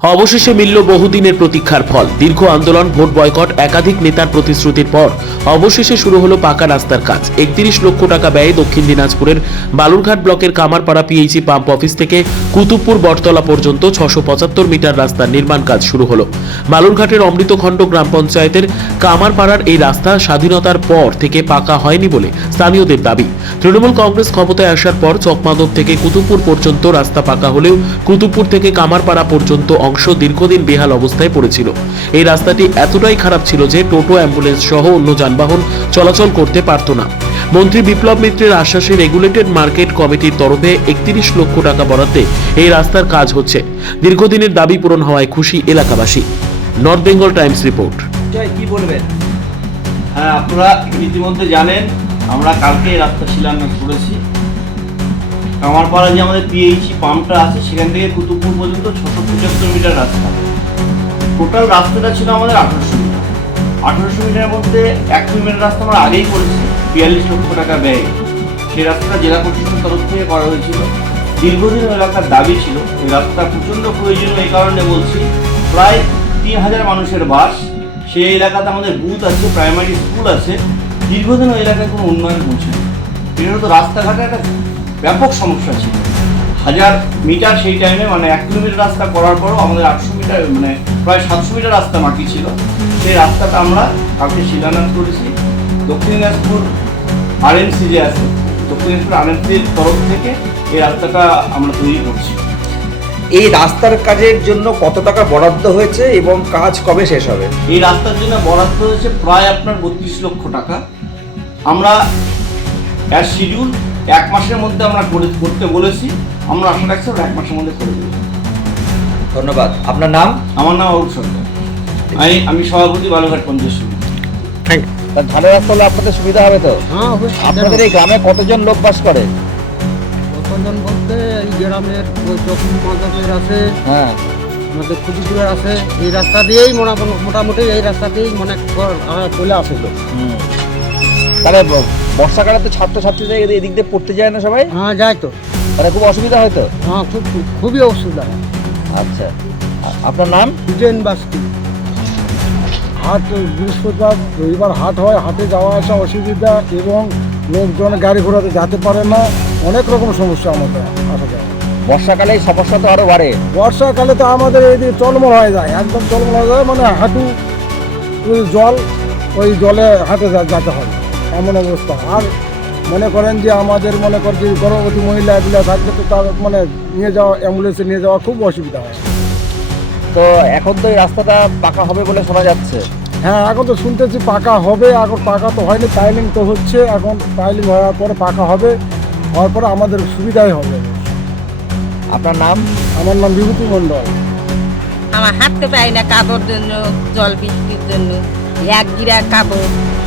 অবশেষে মিলল বহুদিনের প্রতীক্ষার ফল। দীর্ঘ আন্দোলন, ভোট বয়কট, একাধিক নেতার প্রতিশ্রুতির পর অবশেষে শুরু হলো পাকা রাস্তার কাজ। একত্রিশ লক্ষ টাকা ব্যয়ে দক্ষিণ দিনাজপুরের বালুরঘাট ব্লকের কামারপাড়া পিএইচি পাম্প অফিস থেকে কুতুবপুর বটতলা পর্যন্ত ছশো পঁচাত্তর মিটার রাস্তার নির্মাণ কাজ শুরু হলো। বালুরঘাটের অমৃতখণ্ড গ্রাম পঞ্চায়েতের কামারপাড়ার এই রাস্তা স্বাধীনতার পর থেকে পাকা হয়নি বলে স্থানীয়দের দাবি। তৃণমূল কংগ্রেস ক্ষমতায় আসার পর চকমাদব থেকে কুতুবপুর পর্যন্ত রাস্তা পাকা হলেও কুতুবপুর থেকে কামারপাড়া পর্যন্ত অংশ দীর্ঘদিন বেহাল অবস্থায় পড়েছিল। এই রাস্তাটি এতটাই খারাপ ছিল যে টোটো, অ্যাম্বুলেন্স সহ অন্য যানবাহন চলাচল করতে পারত না। মন্ত্রী বিপ্লব মিত্রের আশ্বাসে রেগুলেটেড মার্কেট কমিটির তরফে একত্রিশ লক্ষ টাকা বরাদ্দে এই রাস্তার কাজ হচ্ছে। দীর্ঘদিনের দাবি পূরণ হওয়ায় খুশি এলাকাবাসী। North Bengal Times report. কি বলবেন? হ্যাঁ আপনারা ইতিমধ্যে জানেন, আমরা কালকে রাস্তা শিলান্যাস করেছি। কামারপাড়া যে আমাদের পিএইচি পাম্পটা আছে, সেখান থেকে কুতুবপুর পর্যন্ত ছশো পঁচাত্তর মিটার রাস্তা। টোটাল রাস্তাটা ছিল আমাদের আঠারোশো মিটার। আঠারোশো মিটারের মধ্যে এক কিলোমিটার রাস্তা আমরা আগেই করেছি, বিয়াল্লিশ লক্ষ টাকা ব্যয়। সেই রাস্তাটা জেলা প্রশাসনের তরফ থেকে করা হয়েছিল। দীর্ঘদিন এলাকার দাবি ছিল। ওই রাস্তা প্রচণ্ড প্রয়োজনীয় এই কারণে বলছি, প্রায় তিন হাজার মানুষের বাস। সেই এলাকাতে আমাদের বুথ আছে প্রাইমারি স্কুল আছে। দীর্ঘদিন ওই এলাকায় কোনো উন্নয়ন পৌঁছেনি এটা তো রাস্তাঘাটে একটা ব্যাপক সমস্যা ছিল। হাজার মিটার সেই টাইমে মানে এক কিলোমিটার রাস্তা করার পরও আমাদের আটশো মিটার মানে প্রায় সাতশো মিটার রাস্তা মাটি ছিল। সেই রাস্তাটা আমরা কালকে শিলান্যাস করেছি। দক্ষিণ দিনাজপুর আরএমসি যে আছে দক্ষিণ দিনাজপুর আরএমসির তরফ থেকে এই রাস্তাটা আমরা তৈরি করছি। এই রাস্তার কাজের জন্য কত টাকা বরাদ্দ হয়েছে এবং কাজ কবে শেষ হবে? এই রাস্তার জন্য বরাদ্দ হয়েছে প্রায় আপনার বত্রিশ লক্ষ টাকা। আমরা অ্যাজ শিডিউল এক মাসের মধ্যে আমরা করে- করতে বলেছি আমরা আশা রাখছি এক মাসের মধ্যে করে দেবো। ধন্যবাদ। আপনার নাম? আমার নাম অরূপ সরকার। আমি আমি সভাপতি বালুঘাট পঞ্চায়েত সমিতি। তা ভালো রাস্তা হলে আপনাদের সুবিধা হবে তো? হ্যাঁ হবে আপনাদের এই গ্রামে কতজন লোক বাস করে? কতজন বলতে এই গ্রামের ওই চকুন মাদকের আছে হ্যাঁ। আমাদের খুদিপুরের আছে এই রাস্তা দিয়েই মোটামুটি মোটামুটি এই রাস্তা দিয়েই মানে চলে আসিল হুম। তাহলে বর্ষাকালে তো ছাত্রছাত্রীরা এদিক এদিক দিয়ে পড়তে যায় না সবাই? হ্যাঁ যাই তো। তাহলে খুব অসুবিধা হয় তো? হ্যাঁ খুব খুবই অসুবিধা হয়। আচ্ছা। আপনার নাম? হুজেন বাস্তি। হাট বৃহস্পতিবার রবিবার হাট হয় হাটে যাওয়া আসা অসুবিধা এবং লোকজন গাড়ি ঘোড়াতে যেতে পারে না। অনেক রকম সমস্যা আমাদের আসা যায়। বর্ষাকালে সমস্যা তো আরও বাড়ে। বর্ষাকালে তো আমাদের এইদিকে টলমল হয়ে যায় একদম টলমল হয়ে যায় মানে হাঁটু জল ওই জলে হাঁটে যেতে হয়। এমন অবস্থা। আর মনে করেন যে আমাদের মনে করেন যে গর্ভবতী মহিলা এগুলো থাকলে তো তার মানে নিয়ে যাওয়া অ্যাম্বুলেন্সে নিয়ে যাওয়া খুব অসুবিধা হয়। তো এখন তো এই রাস্তাটা পাকা হবে বলে শোনা যাচ্ছে। হ্যাঁ এখন তো শুনতেছি পাকা হবে এখন পাকা তো হয়নি টাইলিং তো হচ্ছে এখন টাইলিং হওয়ার পরে পাকা হবে হওয়ার পরে আমাদের সুবিধাই হবে। আপনার নাম? আমার নাম বিভূতি মণ্ডল। আমার হাঁটতে পারি না কাদর জন্য জল বৃষ্টির জন্য এক গিরা কাদর।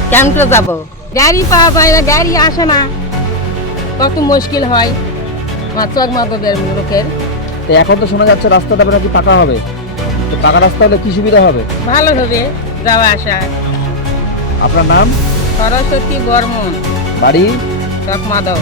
কেমন করে যাব? গাড়ি পাওয়া যায় না গাড়ি আসে না। কত মুশকিল হয়। আমার চক মাধবের লোকের তো এখন তো শোনা যাচ্ছে রাস্তাটা নাকি পাকা হবে। তো পাকা রাস্তা হলে কি সুবিধা হবে? ভালো হবে যাওয়া আসা। আপনার নাম? সরস্বতী বর্মন। বাড়ি? চক মাধব